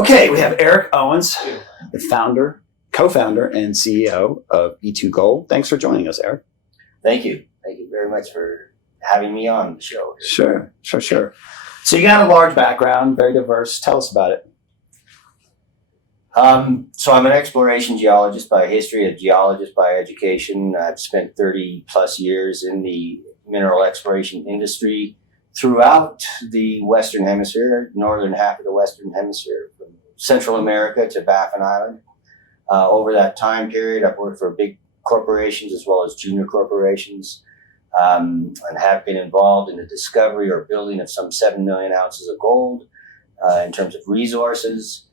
Okay, we have Eric Owens, the founder, co-founder, and CEO of E2Gold. Thanks for joining us, Eric. Thank you. Thank you very much for having me on the show. Sure. So you got a large background, very diverse. Tell us about it. So I'm an exploration geologist by history, a geologist by education. I've spent 30 plus years in the mineral exploration industry throughout the Western Hemisphere, northern half of the Western Hemisphere, from Central America to Baffin Island. Over that time period, I've worked for big corporations as well as junior corporations, and have been involved in the discovery or building of some 7 million ounces of gold in terms of resources,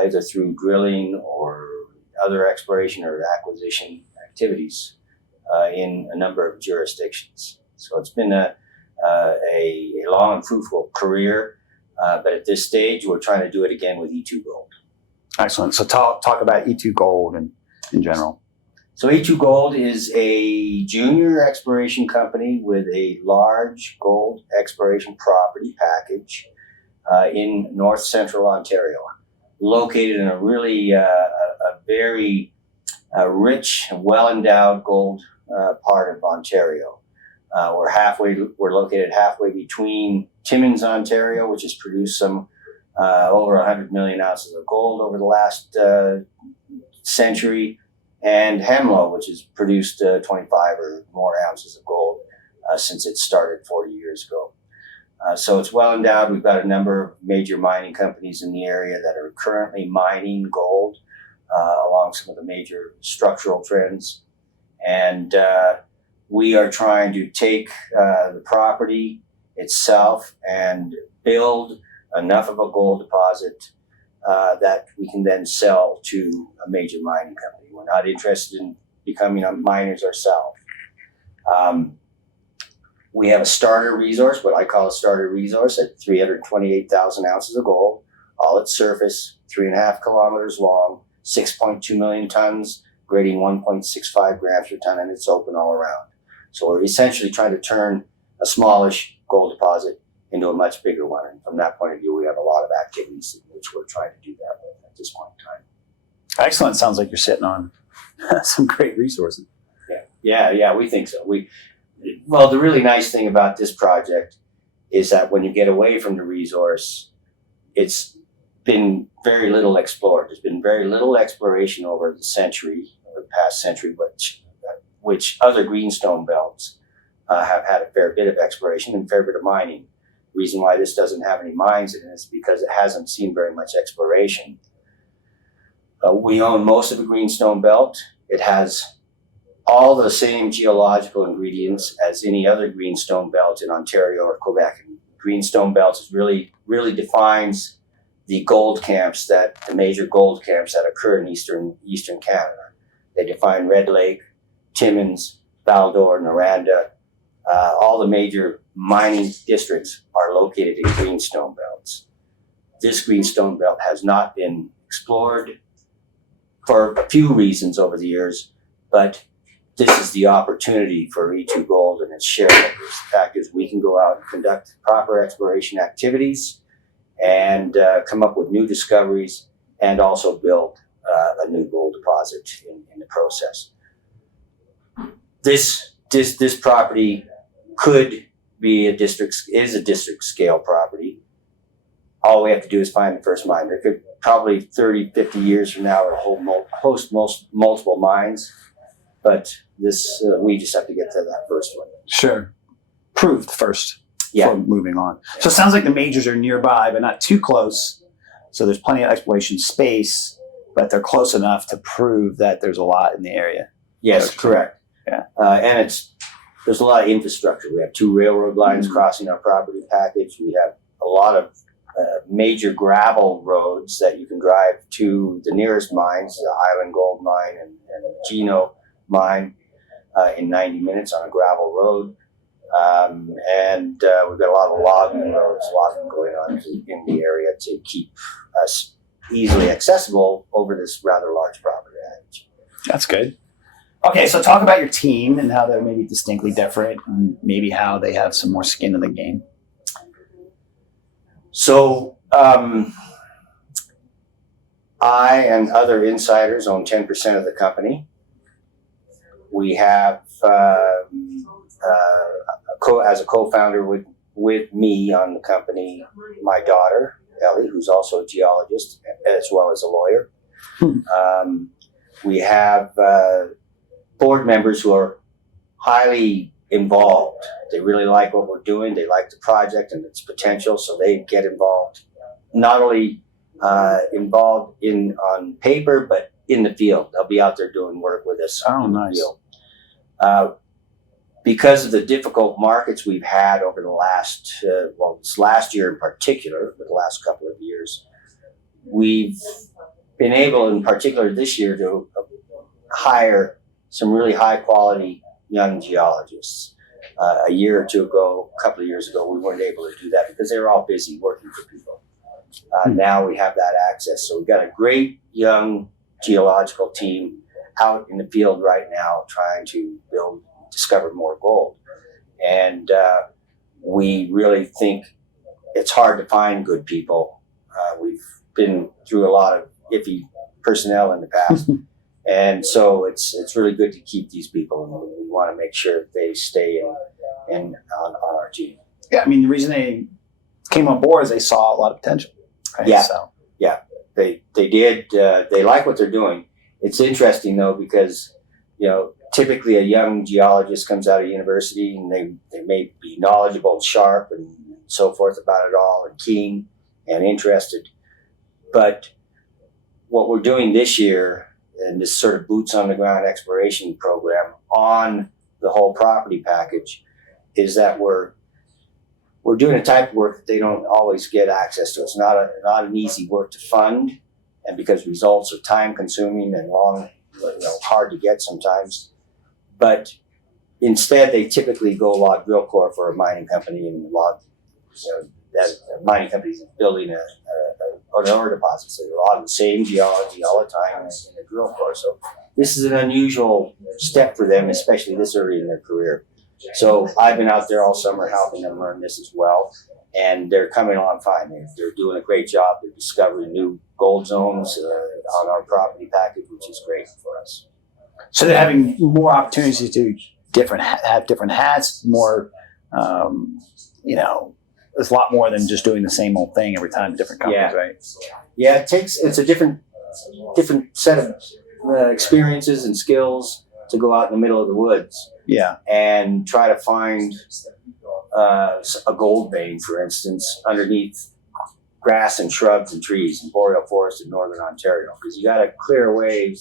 either through drilling or other exploration or acquisition activities in a number of jurisdictions. So it's been a long and fruitful career, but at this stage, we're trying to do it again with E2Gold. Excellent. So talk about E2Gold in general. So E2Gold is a junior exploration company with a large gold exploration property package in north central Ontario, located in a really a very rich and well-endowed gold part of Ontario. We're located halfway between Timmins, Ontario, which has produced some over 100 million ounces of gold over the last century, and Hemlo, which has produced 25 or more ounces of gold since it started 40 years ago. So it's well endowed. We've got a number of major mining companies in the area that are currently mining gold along some of the major structural trends. And we are trying to take the property itself and build enough of a gold deposit that we can then sell to a major mining company. We're not interested in becoming miners ourselves. We have a starter resource, what I call a starter resource, at 328,000 ounces of gold, all at surface, 3.5 kilometers long, 6.2 million tons, grading 1.65 grams per ton, and it's open all around. So we're essentially trying to turn a smallish gold deposit into a much bigger one. And from that point of view, we have a lot of activities in which we're trying to do that with at this point in time. Excellent. Sounds like you're sitting on some great resources. Yeah, we think so. Well, the really nice thing about this project is that when you get away from the resource, it's been very little explored. There's been very little exploration over the past century, which other greenstone belts have had a fair bit of exploration and a fair bit of mining. The reason why this doesn't have any mines in it is because it hasn't seen very much exploration. We own most of the greenstone belt. It has all the same geological ingredients as any other greenstone belt in Ontario or Quebec. And greenstone belts really defines the gold camps, the major gold camps that occur in eastern Canada. They define Red Lake, Timmins, Val-d'Or, Noranda. All the major mining districts are located in greenstone belts. This greenstone belt has not been explored for a few reasons over the years, but this is the opportunity for E2Gold and its shareholders. The fact is we can go out and conduct proper exploration activities and come up with new discoveries and also build a new gold deposit in the process. This property could be a district scale property. All we have to do is find the first mine. There could probably 30, 50 years from now host multiple mines, but we just have to get to that first one. Sure. Proved first. Yeah. Before moving on. So it sounds like the majors are nearby, but not too close. So there's plenty of exploration space, but they're close enough to prove that there's a lot in the area. Yes, correct. Yeah. And there's a lot of infrastructure. We have 2 railroad lines crossing our property package. We have a lot of major gravel roads that you can drive to the nearest mines, the Island Gold Mine and Gino Mine, in 90 minutes on a gravel road. And we've got a lot of logging roads, logging going on in the area to keep us easily accessible over this rather large property package. That's good. Okay, so talk about your team and how they're maybe distinctly different and maybe how they have some more skin in the game. So I and other insiders own 10% of the company. We have, as a co-founder with me on the company, my daughter, Ellie, who's also a geologist as well as a lawyer. We have board members who are highly involved. They really like what we're doing. They like the project and its potential, so they get involved. Not only involved on paper, but in the field. They'll be out there doing work with us. Oh, in nice. The field. Because of the difficult markets we've had over the last, this last year in particular, but the last couple of years, we've been able, in particular this year, to hire some really high quality young geologists. A year or two ago, a couple of years ago, we weren't able to do that because they were all busy working for people. Now we have that access. So we've got a great young geological team out in the field right now trying to discover more gold. And we really think it's hard to find good people. We've been through a lot of iffy personnel in the past. And so it's really good to keep these people, and we want to make sure that they stay on our team. Yeah, I mean, the reason they came on board is they saw a lot of potential. Right? Yeah, so. yeah, they did. They like what they're doing. It's interesting though, because typically a young geologist comes out of university and they may be knowledgeable and sharp and so forth about it all, and keen and interested. But what we're doing this year, and this sort of boots on the ground exploration program on the whole property package, is that we're doing a type of work that they don't always get access to. It's not an easy work to fund, and because results are time consuming and long, hard to get sometimes. But instead, they typically go log drill core for a mining company, and that mining company is building an ore deposit. So they're on the same geology all the time in a drill core. So this is an unusual step for them, especially this early in their career. So I've been out there all summer helping them learn this as well, and they're coming along fine. They're doing a great job. They're discovering new gold zones on our property package, which is great for us. So they're having more opportunities to do have different hats, more, there's a lot more than just doing the same old thing every time, different companies, right? Yeah, it's a different set of experiences and skills to go out in the middle of the woods. Yeah. And try to find a gold vein, for instance, underneath grass and shrubs and trees in boreal forest in northern Ontario, because you got to clear away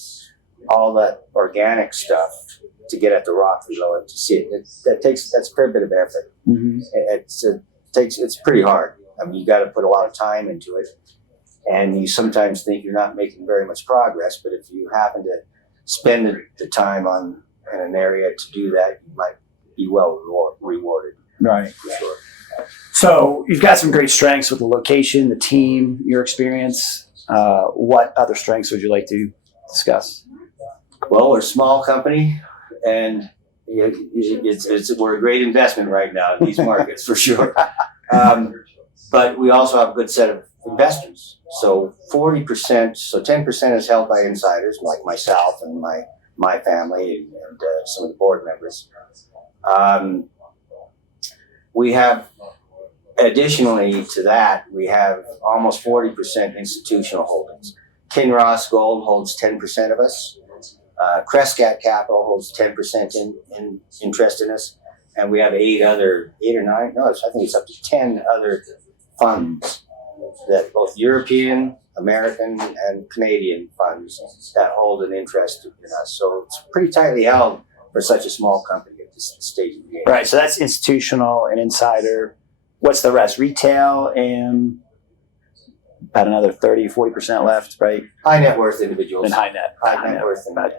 all that organic stuff to get at the rock below it to see it. That's a fair bit of effort. Mm-hmm. It's pretty hard. I mean, you got to put a lot of time into it, and you sometimes think you're not making very much progress. But if you happen to spend the time in an area to do that, you might be well rewarded. Right. For sure. So you've got some great strengths with the location, the team, your experience. What other strengths would you like to discuss? Well, we're a small company, and we're a great investment right now in these markets for sure. But we also have a good set of investors. So 40%, so 10% is held by insiders like myself and my family and some of the board members. We have, additionally to that, we have almost 40% institutional holdings. Kinross Gold holds 10% of us. Crescat Capital holds 10% in interest in us. And we have 8 or 9, I think it's up to 10 other funds that both European, American, and Canadian funds that hold an interest in us. So it's pretty tightly held for such a small company at this stage of the game. Right, so that's institutional and insider. What's the rest? Retail and about another 30, 40% left, right? High net worth individuals. And high net worth and retail.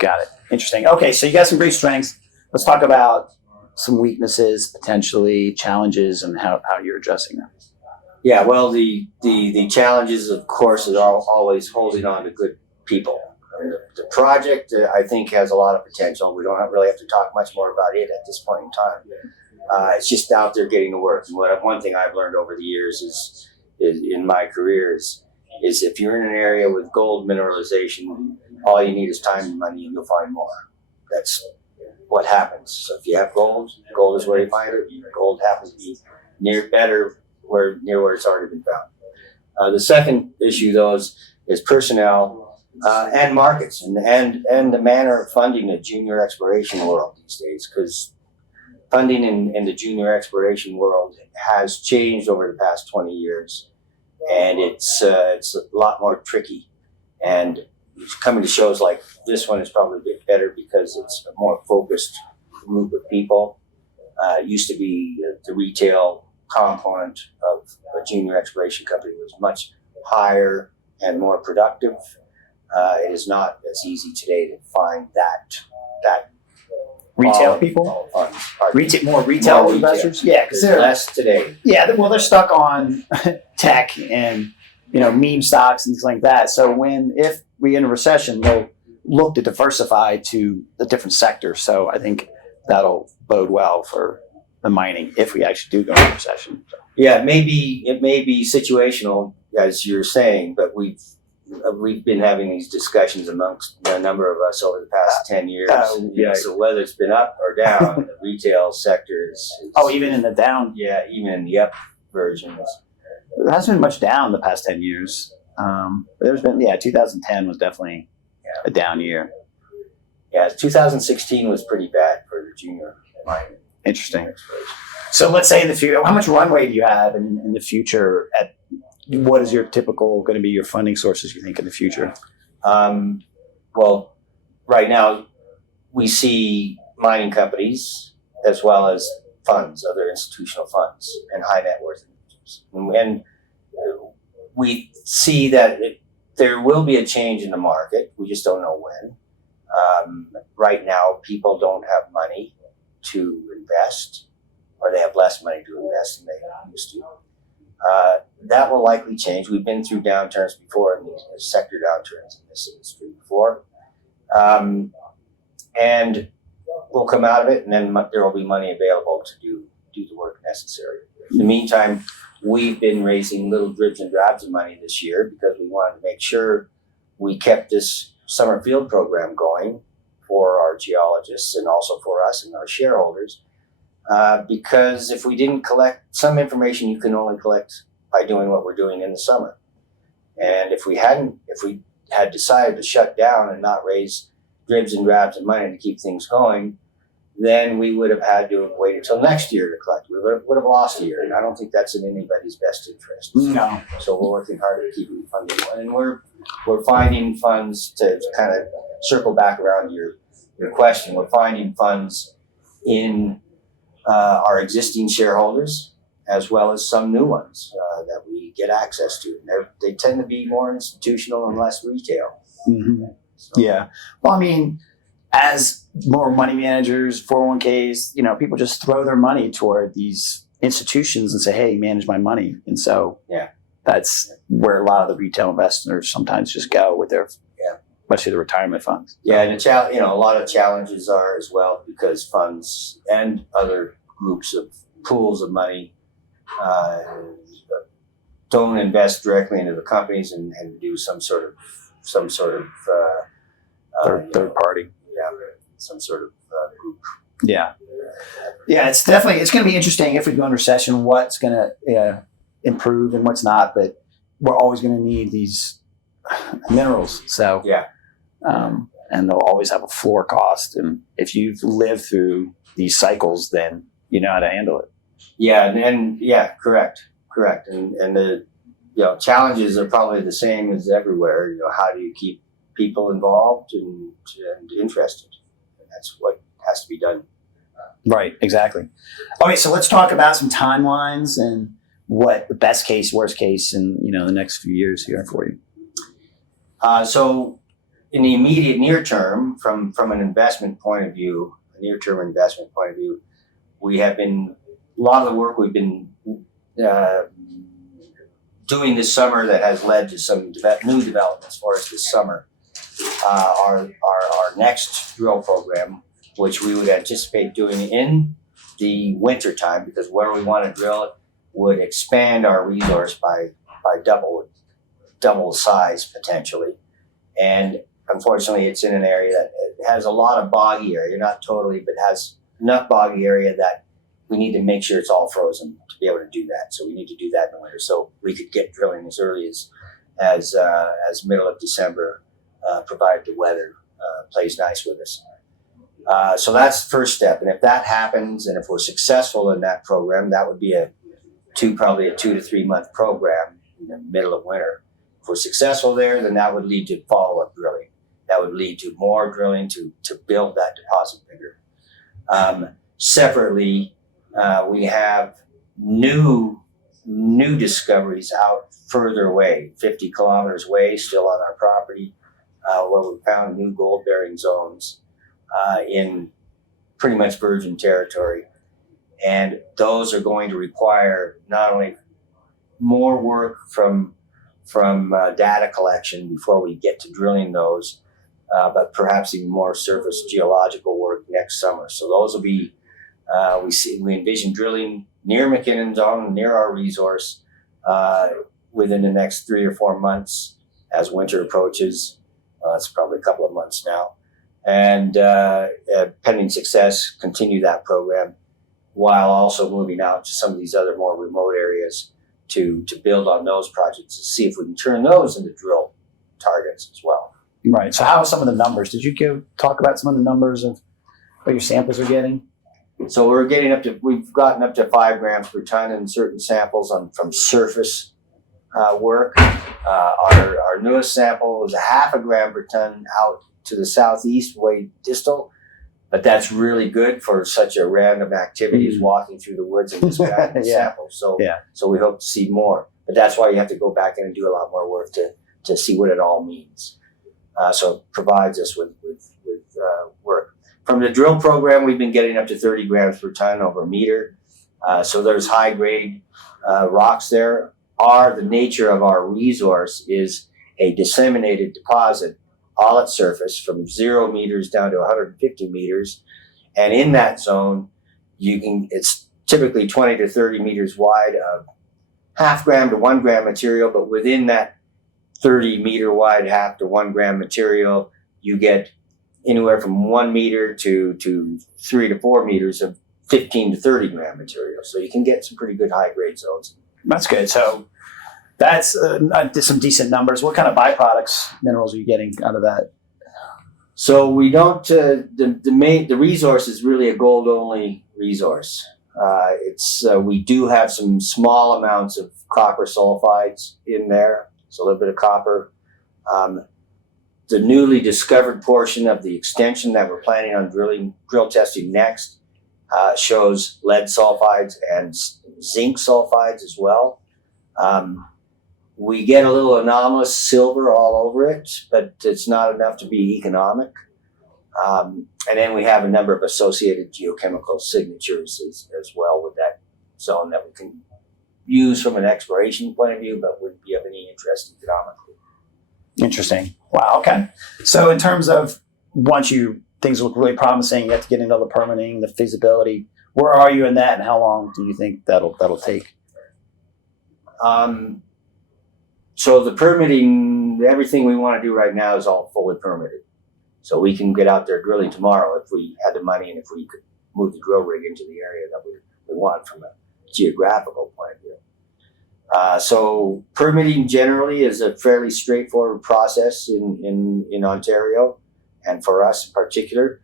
Got it. Interesting. Okay, so you got some great strengths. Let's talk about some weaknesses, potentially challenges, and how you're addressing them. Yeah, well, the challenges, of course, are always holding on to good people. I mean, the project, I think, has a lot of potential. We don't really have to talk much more about it at this point in time. It's just out there getting to work. And one thing I've learned over the years is in my career is is if you're in an area with gold mineralization, all you need is time and money and you'll find more. That's what happens. So if you have gold, gold is where you find it. Gold happens to be near where it's already been found. The second issue, though, is personnel and markets and the manner of funding the junior exploration world these days, because funding in the junior exploration world has changed over the past 20 years, and it's a lot more tricky. And coming to shows like this one is probably a bit better because it's a more focused group of people. It used to be the retail component of a junior exploration company was much higher and more productive. It is not as easy today to find that Retail people? More retail investors? Yeah, because they're less today. Yeah, well, they're stuck on tech and meme stocks and things like that. So if we in a recession, they'll look to diversify to the different sectors. So I think that'll bode well for the mining if we actually do go into recession. Yeah, it may be situational, as you're saying, but we've been having these discussions amongst a number of us over the past 10 years. So whether it's been up or down, the retail sector is even in the down. Yeah, even in the up versions. It hasn't been much down the past 10 years. There's been 2010 was definitely a down year. Yeah, 2016 was pretty bad for the junior mining. Interesting. So let's say in the future, how much runway do you have in the future? What is your typical going to be your funding sources, you think, in the future? Well, right now we see mining companies as well as funds, other institutional funds, and high net worth individuals. And we see that there will be a change in the market. We just don't know when. Right now, people don't have money to invest, or they have less money to invest than they used to. That will likely change. We've been through downturns before, and these sector downturns in this industry before. And we'll come out of it, and then there will be money available to do the work necessary. In the meantime, we've been raising little dribs and drabs of money this year because we wanted to make sure we kept this summer field program going for our geologists and also for us and our shareholders. Because if we didn't collect some information, you can only collect by doing what we're doing in the summer. And if we had decided to shut down and not raise dribs and drabs of money to keep things going, then we would have had to wait until next year to collect. We would have lost a year, and I don't think that's in anybody's best interest. No. So we're working hard at keeping funding, and we're finding funds to kind of circle back around your question. We're finding funds in our existing shareholders, as well as some new ones that we get access to. They tend to be more institutional and less retail. Mm-hmm. So. Yeah. Well, I mean, as more money managers, 401ks, people just throw their money toward these institutions and say, hey, manage my money. And so that's where a lot of the retail investors sometimes just go with their, especially the retirement funds. Yeah, and a lot of challenges are as well because funds and other groups of pools of money don't invest directly into the companies and do some sort of third party. Yeah, some sort of group. Yeah. Yeah, it's going to be interesting if we go into recession, what's going to improve and what's not, but we're always going to need these minerals. So, and they'll always have a floor cost. And if you've lived through these cycles, then you know how to handle it. Yeah. And correct. And the, challenges are probably the same as everywhere. How do you keep people involved and interested? And that's what has to be done. Right, exactly. Okay, so let's talk about some timelines and what the best case, worst case in the next few years here for you. So in the immediate near term, from an investment point of view, we have been, a lot of the work we've been doing this summer that has led to some new developments for us this summer. Our next drill program, which we would anticipate doing in the winter time, because where we want to drill it would expand our resource by double double the size potentially. And unfortunately, it's in an area that it has a lot of boggy area, not totally, but has enough boggy area that we need to make sure it's all frozen to be able to do that. So we need to do that in the winter. So we could get drilling as early as middle of December, provided the weather plays nice with us. So that's the first step. And if that happens, and if we're successful in that program, that would be probably a 2 to 3 month program in the middle of winter. If we're successful there, then that would lead to follow-up drilling. That would lead to more drilling to build that deposit bigger. Separately, we have new discoveries out further away, 50 kilometers away, still on our property, where we found new gold-bearing zones in pretty much virgin territory. And those are going to require not only more work from data collection before we get to drilling those, but perhaps even more surface geological work next summer. So those will be, we envision drilling near McKinnon zone, near our resource, within the next 3 or 4 months as winter approaches. It's probably a couple of months now. And pending success, continue that program while also moving out to some of these other more remote areas to build on those projects to see if we can turn those into drill targets as well. Right. So how are some of the numbers? Did you talk about some of the numbers of what your samples are getting? So we've gotten up to 5 grams per ton in certain samples from surface work. Our newest sample was 0.5 gram per ton out to the southeast, way distal, but that's really good for such a random activity as walking through the woods and just grabbing samples. So we hope to see more, but that's why you have to go back in and do a lot more work to see what it all means. So it provides us with work. From the drill program, we've been getting up to 30 grams per ton over a meter. So there's high grade rocks there. The nature of our resource is a disseminated deposit all at surface from 0 meters down to 150 meters. And in that zone, it's typically 20 to 30 meters wide of 0.5 gram to 1 gram material, but within that 30 meter wide 0.5 to 1 gram material, you get anywhere from 1 meter to 3 to 4 meters of 15 to 30 gram material. So you can get some pretty good high grade zones. That's good. So that's some decent numbers. What kind of byproducts minerals are you getting out of that? So we don't. The resource is really a gold only resource. We do have some small amounts of copper sulfides in there. So a little bit of copper. The newly discovered portion of the extension that we're planning on drill testing next shows lead sulfides and zinc sulfides as well. We get a little anomalous silver all over it, but it's not enough to be economic. And then we have a number of associated geochemical signatures as well with that zone that we can use from an exploration point of view, but wouldn't be of any interest economically. Interesting. Wow. Okay. So in terms of things look really promising, you have to get into the permitting, the feasibility. Where are you in that, and how long do you think that'll take? So the permitting, everything we want to do right now is all fully permitted. So we can get out there drilling tomorrow if we had the money and if we could move the drill rig into the area that we want from a geographical point of view. So permitting generally is a fairly straightforward process in Ontario, and for us in particular.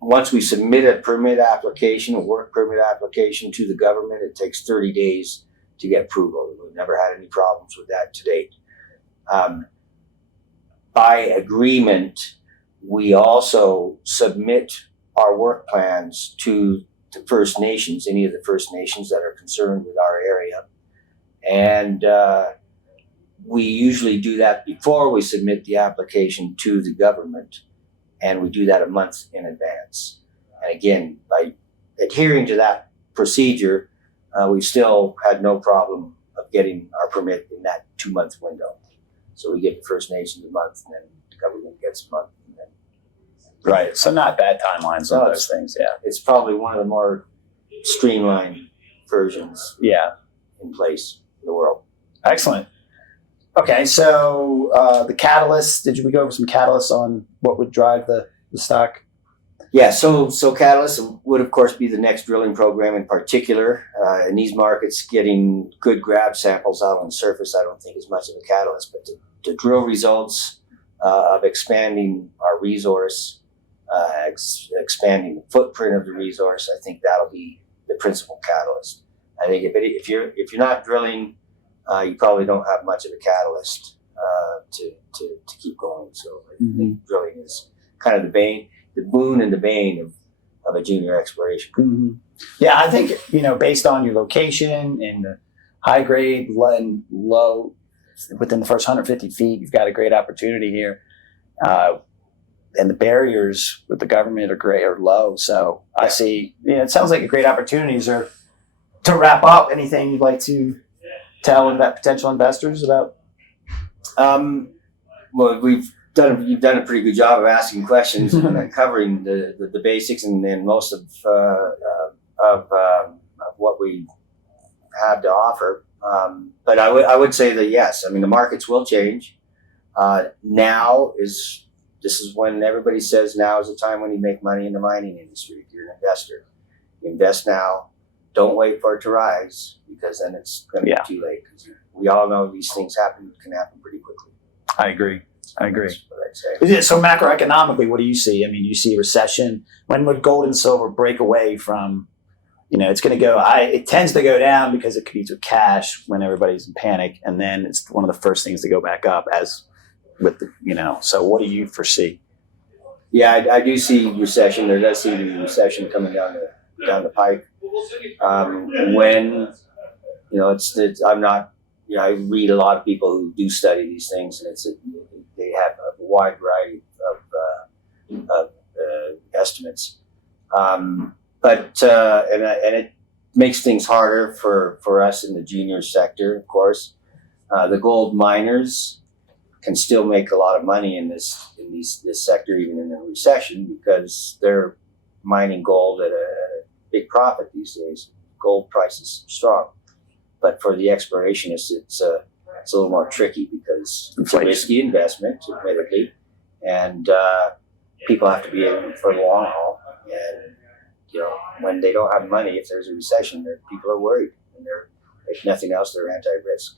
Once we submit a work permit application to the government, it takes 30 days to get approval. We've never had any problems with that to date. By agreement, we also submit our work plans to the First Nations, any of the First Nations that are concerned with our area. And we usually do that before we submit the application to the government, and we do that a month in advance. And again, by adhering to that procedure, we've still had no problem of getting our permit in that 2-month window. So we get the First Nations a month, and then the government gets a month. And then Right. So not bad timelines on those things. Yeah. It's probably one of the more streamlined versions Yeah. in place in the world. Excellent. Okay, so the catalyst, did we go over some catalysts on what would drive the stock? Yeah, so catalyst would of course be the next drilling program in particular. In these markets, getting good grab samples out on the surface, I don't think is much of a catalyst, but the drill results of expanding our resource, expanding the footprint of the resource, I think that'll be the principal catalyst. I think if you're not drilling, you probably don't have much of a catalyst to keep going. So I think drilling is kind of the boon and the bane of a junior exploration. Mm-hmm. Yeah, I think, based on your location and the high grade and low within the first 150 feet, you've got a great opportunity here. And the barriers with the government are low. So I see, it sounds like a great opportunity. To wrap up, anything you'd like to tell potential investors about? Well, you've done a pretty good job of asking questions and covering the basics and most of what we have to offer. But I would say that yes, I mean the markets will change. This is when everybody says now is the time when you make money in the mining industry. If you're an investor, you invest now. Don't wait for it to rise, because then it's going to be too late. We all know these things can happen pretty quickly. I agree. That's what I'd say. So macroeconomically, what do you see? I mean, do you see a recession? When would gold and silver break away from, it's going to go, it tends to go down because it competes with cash when everybody's in panic. And then it's one of the first things to go back up so what do you foresee? Yeah, I do see recession. There does seem to be recession coming down the pipe. When, I'm not, I read a lot of people who do study these things, and they have a wide variety of estimates. But it makes things harder for us in the junior sector, of course. The gold miners can still make a lot of money in this sector, even in a recession, because they're mining gold at a big profit these days. Gold price is strong, but for the explorationists, it's a little more tricky because it's a risky investment, admittedly, and people have to be in for the long haul. And when they don't have money, if there's a recession, people are worried, and if nothing else, they're anti-risk.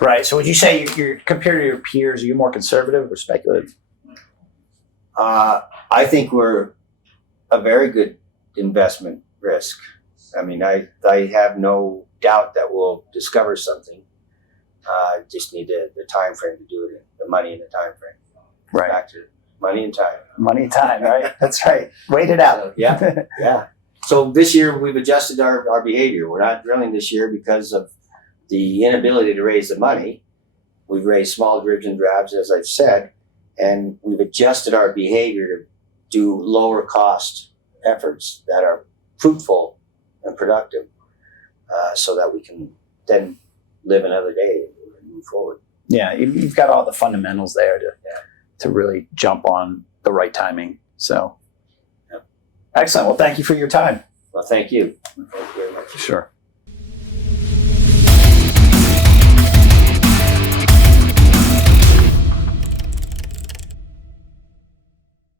Right. So would you say you're compared to your peers, are you more conservative or speculative? I think we're a very good investment risk. I mean, I have no doubt that we'll discover something. Just need the time frame to do it, the money and the time frame. Right. Back to money and time. Money and time, right? That's right. Wait it out. So, yeah. So this year we've adjusted our behavior. We're not drilling this year because of the inability to raise the money. We've raised small dribs and drabs, as I've said, and we've adjusted our behavior to do lower cost efforts that are fruitful and productive, so that we can then live another day and move forward. Yeah, you've got all the fundamentals there to really jump on the right timing. So, excellent. Well, thank you for your time. Well, thank you. Thank you very much. Sure.